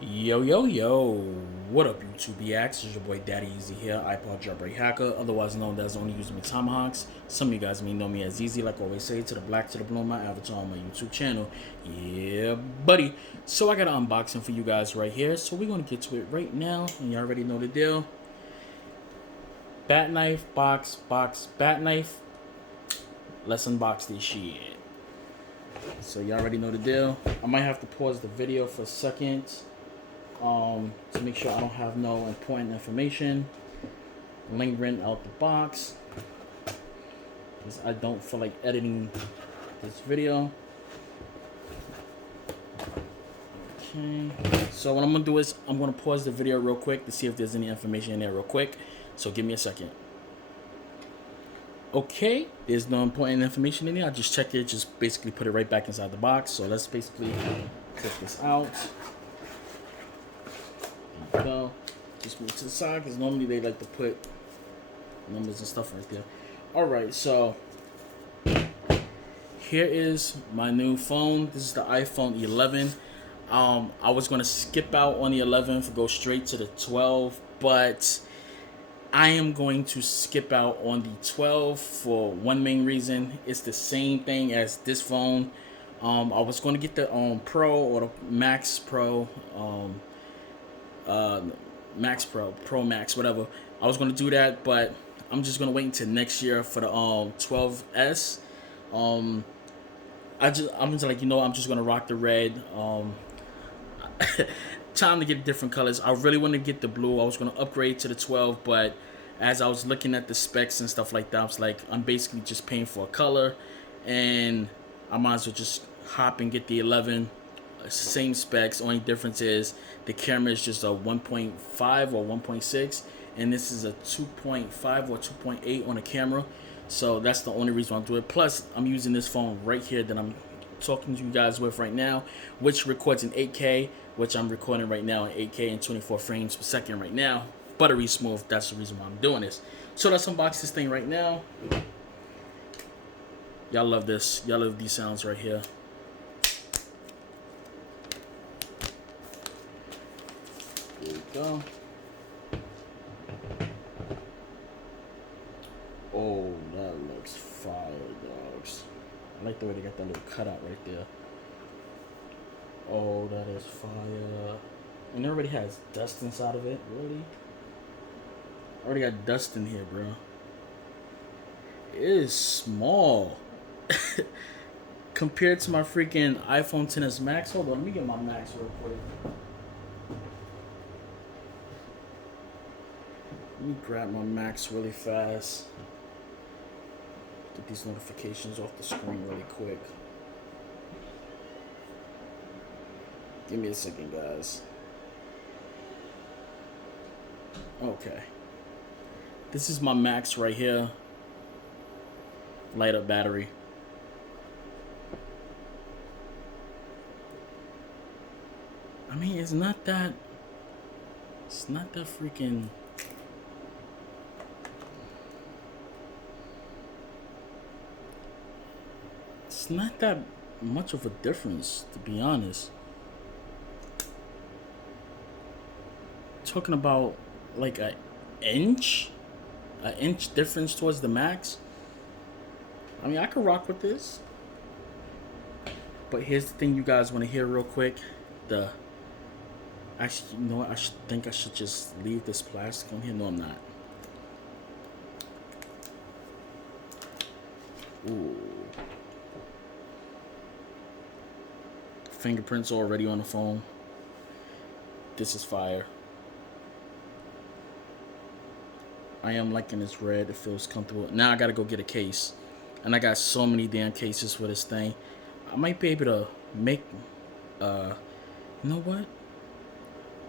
Yo, yo, yo. What up, YouTube BX? It's your boy Daddy Easy here, ipod jailbreak hacker, otherwise known as only using my tomahawks. Some of you guys may know me as Easy, like I always say, to the black, to the blue, my avatar on my YouTube channel. Yeah, buddy. So I got an unboxing for you guys right here, so we're going to get to it right now, and you already know the deal. Bat knife, box, bat knife. Let's unbox this shit. So you already know the deal. I might have to pause the video for a second. To make sure I don't have no important information lingering out the box, because I don't feel like editing this video. Okay, so what I'm gonna do is I'm gonna pause the video real quick to see if there's any information in there real quick, so give me a second. Okay, there's no important information in there. I just checked it, just basically put it right back inside the box. So let's basically take this out. Go. Just move to the side, because normally they like to put numbers and stuff right there. Alright, so here is my new phone. This is the iPhone 11. I was going to skip out on the 11 go straight to the 12, but I am going to skip out on the 12 for one main reason. It's the same thing as this phone. I was going to get the Pro or the Max Pro, Max Pro Max, whatever. I was gonna do that, but I'm just gonna wait until next year for the 12s. I'm just like, I'm just gonna rock the red. Time to get different colors. I really want to get the blue. I was gonna upgrade to the 12, but as I was looking at the specs and stuff like that, I was like, I'm basically just paying for a color, and I might as well just hop and get the 11. Same specs. Only difference is the camera is just a 1.5 or 1.6, and this is a 2.5 or 2.8 on the camera. So that's the only reason I'm doing it. Plus, I'm using this phone right here that I'm talking to you guys with right now, which records in 8K, which I'm recording right now in 8K and 24 frames per second right now. Buttery smooth. That's the reason why I'm doing this. So let's unbox this thing right now. Y'all love this. Y'all love these sounds right here. There we go. Oh, that looks fire, dogs. I like the way they got that little cutout right there. Oh, that is fire. And it already has dust inside of it, really? I already got dust in here, bro. It is small. Compared to my freaking iPhone XS Max. Hold on, let me get my Max real quick. Let me grab my Max really fast. Get these notifications off the screen really quick. Give me a second, guys. Okay. This is my Max right here. Light up battery. I mean, it's not that freaking. It's not that much of a difference, to be honest. Talking about like an inch difference towards the Max. I mean, I could rock with this. But here's the thing you guys want to hear real quick. Actually, you know what? I think I should just leave this plastic on here. No, I'm not. Ooh. Fingerprints already on the phone. This is fire. I am liking this red. It feels comfortable. Now I gotta go get a case. And I got so many damn cases for this thing. I might be able to make, you know what?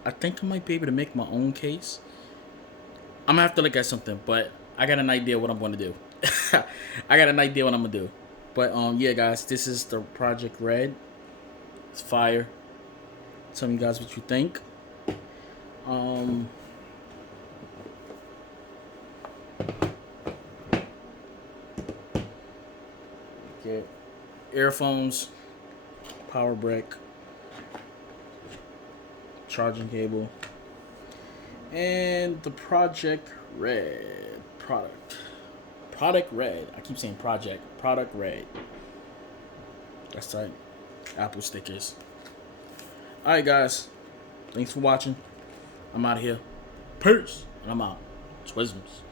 I think I might be able to make my own case. I'm gonna have to look at something, but I got an idea what I'm gonna do. I got an idea what I'm gonna do. But yeah, guys, this is the Project Red. It's fire. Tell me, guys, what you think. Get earphones, power brick, charging cable. And the Project Red product. Product Red. I keep saying project. Product Red. That's tight. Apple stickers. Alright, guys. Thanks for watching. I'm out of here. Peace. And I'm out. Twisms.